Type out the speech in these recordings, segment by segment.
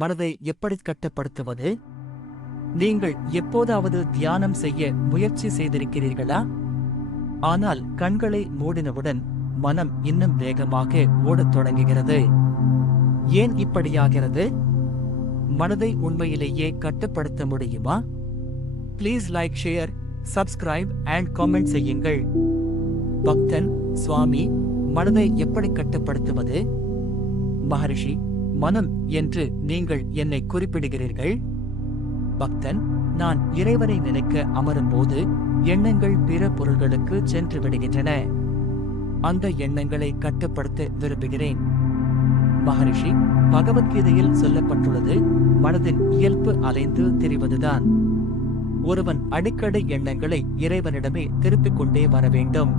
மனதை எப்படி கட்டுப்படுத்துவது? நீங்கள் எப்போதாவது தியானம் செய்ய முயற்சி செய்திருக்கிறீர்களா? ஆனால் கண்களை மூடினவுடன் மனம் இன்னும் வேகமாக ஓடத் தொடங்குகிறது. ஏன் இப்படியாகிறது? மனதை உண்மையிலேயே கட்டுப்படுத்த முடியுமா? Please like, share, subscribe and comment செய்யுங்கள். பக்தன்: சுவாமி, மனதை எப்படி கட்டுப்படுத்துவது? மகரிஷி: மனம் என்று நீங்கள் என்னை குறிப்பிடுகிறீர்கள். பக்தன்: நான் இறைவனை நினைக்க அமரும்போது எண்ணங்கள் பிற பொருள்களுக்கு சென்று விடுகின்றன. அந்த எண்ணங்களை கட்டுப்படுத்த விரும்புகிறேன். மகரிஷி: பகவத்கீதையில் சொல்லப்பட்டுள்ளது, மனதின் இயல்பு அலைந்து திரிவதுதான். ஒருவன் அடிக்கடி எண்ணங்களை இறைவனிடமே திருப்பிக் கொண்டே வர வேண்டும்.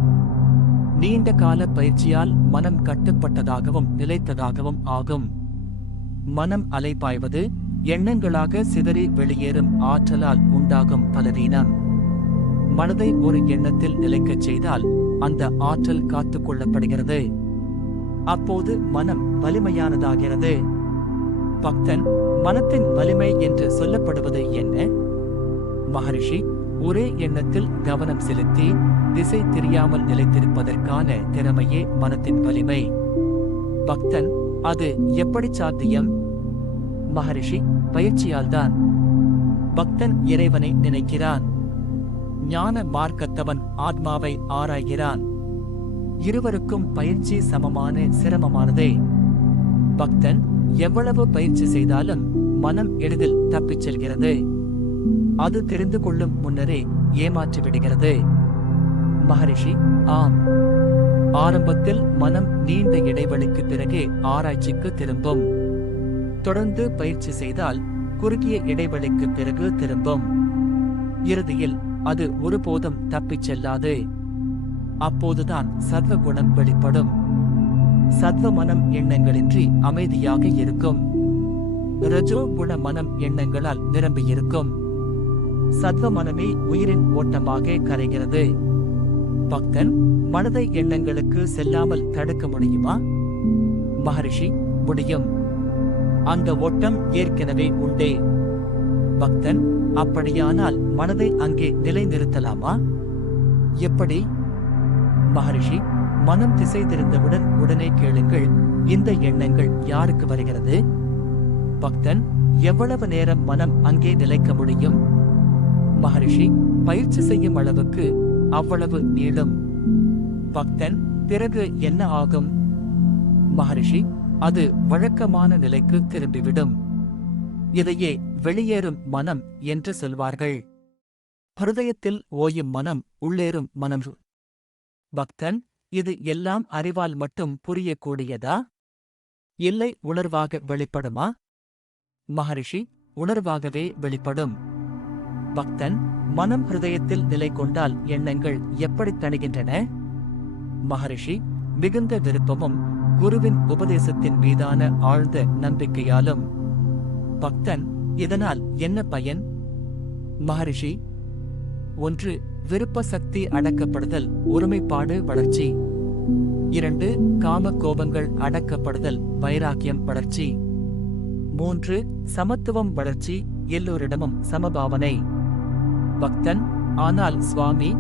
நீண்ட கால பயிற்சியால் மனம் கட்டுப்பட்டதாகவும் நிலைத்ததாகவும் ஆகும். மனம் அலைபாய்வது எண்ணங்களாக சிதறி வெளியேறும் ஆற்றலால் உண்டாகும் பலவீனம். மனதை ஒரு எண்ணத்தில் நிலைக்கச் செய்தால் அந்த ஆற்றல் காத்துக் கொள்ளப்படுகிறது. அப்போது மனம் வலிமையானதாகிறது. பக்தன்: மனத்தின் வலிமை என்று சொல்லப்படுவது என்ன? மகரிஷி: ஒரே எண்ணத்தில் கவனம் செலுத்தி திசை தெரியாமல் நிலைத்திருப்பதற்கான திறமையே மனத்தின் வலிமை. பக்தன்: அது எப்படி சாத்தியம்? மகரிஷி: பயிற்சியால்தான். பக்தன் இறைவனை நினைக்கிறான். ஞான மார்க்கத்தவன் ஆத்மாவை ஆராய்கிறான். இருவருக்கும் பயிற்சி சமமான சிரமமானதே. பக்தன் எவ்வளவு பயிற்சி செய்தாலும் மனம் எளிதில் தப்பிச் செல்கிறது. அது தெரிந்து கொள்ளும் முன்னரே ஏமாற்றிவிடுகிறது. மகரிஷி: ஆம். ஆரம்பத்தில் மனம் நீண்ட இடைவெளிக்கு பிறகே ஆராய்ச்சிக்கு திரும்பும். தொடர்ந்து பயிற்சி செய்தால் குறுகிய இடைவெளிக்கு பிறகு திரும்பும். இறுதியில் அது ஒருபோதும் தப்பிச் செல்லாது. அப்போதுதான் சத்வ குணம் வெளிப்படும். சத்வ மனம் எண்ணங்களின்றி அமைதியாக இருக்கும். ரஜோ குண மனம் எண்ணங்களால் நிரம்பியிருக்கும். சத்வ மனமே உயிரின் ஓட்டமாக கரைகிறது. பக்தன்: மனதை எண்ணங்களுக்கு செல்லாமல் தடுக்க முடியுமா? மகரிஷி: முடியும். அந்த ஓட்டம் ஏற்கனவே உண்டே. பக்தன்: அப்படியானால் மனதை அங்கே நிலைநிறுத்தலாமா? எப்படி? மகரிஷி: மனம் திசை தெரிந்தவுடன் உடனே கேளுங்கள், இந்த எண்ணங்கள் யாருக்கு வருகிறது? பக்தன்: எவ்வளவு நேரம் மனம் அங்கே நிலைக்க முடியும்? மகரிஷி: பயிற்சி செய்யும் அளவுக்கு அவ்வளவு நீளும். பக்தன்: பிறகு என்ன ஆகும்? மகரிஷி: அது வழக்கமான நிலைக்கு திரும்பிவிடும். இதையே வெளியேறும் மனம் என்று சொல்வார்கள். ஹிருதயத்தில் ஓயும் மனம் உள்ளேறும் மனம். பக்தன்: இது எல்லாம் அறிவால் மட்டும் புரியக்கூடியதா? இல்லை, உணர்வாக வெளிப்படுமா? மகரிஷி: உணர்வாகவே வெளிப்படும். பக்தன்: மனம் ஹிருதயத்தில் நிலை கொண்டால் எண்ணங்கள் எப்படி தணிகின்றன? மகரிஷி: மிகுந்த விருப்பமும் குருவின் உபதேசத்தின் மீதான ஆழ்ந்த நம்பிக்கையாலும். பக்தன்: இதனால் என்ன பயன்? மகரிஷி: 1. விருப்ப சக்தி அடக்கப்படுதல், ஒருமைப்பாடு வளர்ச்சி. 2. காம கோபங்கள் அடக்கப்படுதல், வைராக்கியம் வளர்ச்சி. 3. சமத்துவம் வளர்ச்சி, எல்லோரிடமும் சமபாவனை. பக்தன்: ஆனால் சுவாமி,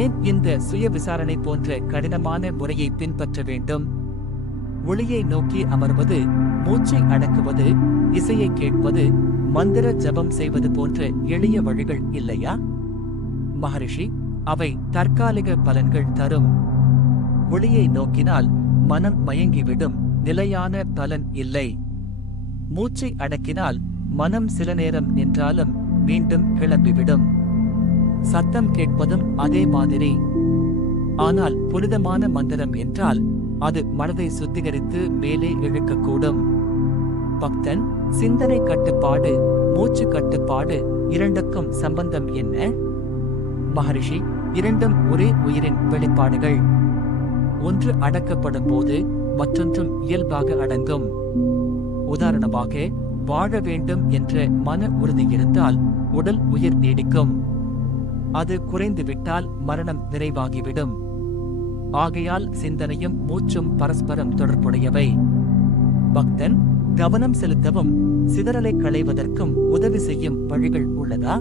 ஏன் இந்த சுய விசாரணை போன்ற கடினமான முறையை பின்பற்ற வேண்டும்? ஒளியை நோக்கி அமர்வது, மூச்சை அடக்குவது, இசையை கேட்பது, மந்திர ஜபம் செய்வது போன்ற எளிய வழிகள் இல்லையா? மகரிஷி: அவை தற்காலிக பலன்கள் தரும். ஒளியை நோக்கினால் மனம் மயங்கிவிடும், நிலையான பலன் இல்லை. மூச்சை அடக்கினால் மனம் சில நேரம் நின்றாலும் மீண்டும் கிளம்பிவிடும். சத்தம் கேட்பதும் அதே மாதிரி. ஆனால் புனிதமான மந்திரம் என்றால் அது மனதை சுத்திகரித்து மேலே இழுக்கக்கூடும். பக்தன்: சிந்தனை கட்டுப்பாடு, மூச்சு கட்டுப்பாடு இரண்டுக்கும் சம்பந்தம் என்ன? மகரிஷி: இரண்டும் ஒரே உயிரின் வெளிப்பாடுகள். ஒன்று அடக்கப்படும் போது மற்றொன்றும் இயல்பாக அடங்கும். உதாரணமாக, வாழ வேண்டும் என்ற மன உறுதி இருந்தால் உடல் உயிர் நீடிக்கும். அது குறைந்துவிட்டால் மரணம் விரைவாகிவிடும். ஆகையால் சிந்தனையும் மூச்சும் பரஸ்பரம் தொடர்புடையவை. பக்தன்: கவனம் செலுத்தவும் சிதறலை களைவதற்கும் உதவி செய்யும் வழிகள் உள்ளதா?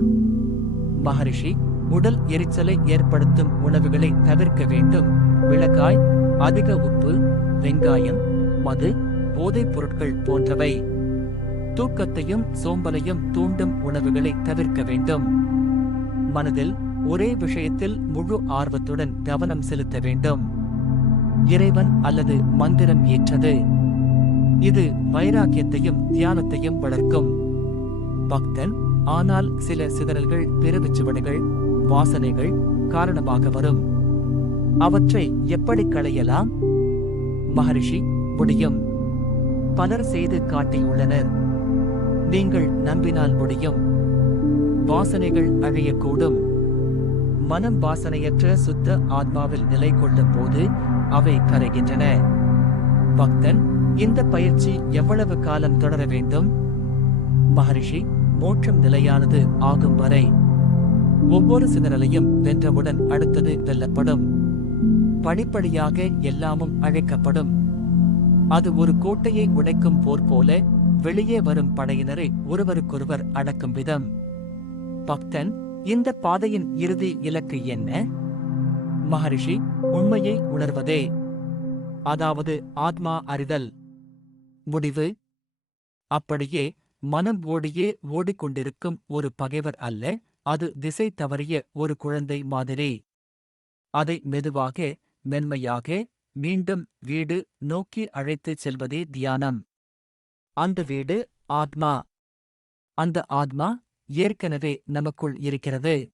மகரிஷி, உடல் எரிச்சலை ஏற்படுத்தும் உணவுகளை தவிர்க்க வேண்டும். மிளகாய், அதிக உப்பு, வெங்காயம், மது, போதைப் பொருட்கள் போன்றவை. தூக்கத்தையும் சோம்பலையும் தூண்டும் உணவுகளை தவிர்க்க வேண்டும். மனதில் ஒரே விஷயத்தில் முழு ஆர்வத்துடன் கவனம் செலுத்த வேண்டும். இறைவன் அல்லது மந்திரம் ஏற்றது. இது வைராக்கியத்தையும் தியானத்தையும் வளர்க்கும். பக்தன், ஆனால் சில சிதறல்கள் பெருமிச்சுவடுகள், வாசனைகள் காரணமாக வரும். அவற்றை எப்படி களையலாம்? மகரிஷி, முடியும். பலர் செய்து காட்டியுள்ளனர். நீங்கள் நம்பினால் முடியும். வாசனைகள் அழியக்கூடும். மனம் வாசனையற்ற சுத்த ஆத்மாவில் நிலை கொள்ளும் போது அவை கரைகின்றன. பக்தன், இந்த பயிற்சி எவ்வளவு காலம் தொடர வேண்டும்? மகரிஷி, மோட்சம் நிலையானது ஆகும் வரை. ஒவ்வொரு சிதறலையும் வென்றவுடன் அடுத்தது வெல்லப்படும். படிப்படியாக எல்லாமும் அழைக்கப்படும். அது ஒரு கோட்டையை உடைக்கும் போர் போல வெளியே வரும் படையினரை ஒருவருக்கொருவர் அடக்கும் விதம். பக்தன், இந்த பாதையின் இறுதி இலக்கு என்ன? மகரிஷி, உண்மையை உணர்வதே. அதாவது ஆத்மா அறிதல். முடிவு, அப்படியே மனம் ஓடியே ஓடிக்கொண்டிருக்கும் ஒரு பகைவர் அல்ல, அது திசை தவறிய ஒரு குழந்தை மாதிரி. அதை மெதுவாக, மென்மையாக மீண்டும் வீடு நோக்கி அழைத்துச் செல்வதே தியானம். அந்த வீடு ஆத்மா. அந்த ஆத்மா ஏற்கனவே நமக்குள் இருக்கிறது.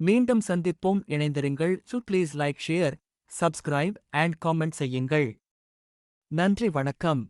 மீண்டும் சந்திப்போம். இணைந்திருங்கள். Please like, share, subscribe and comment செய்யுங்கள். நன்றி, வணக்கம்.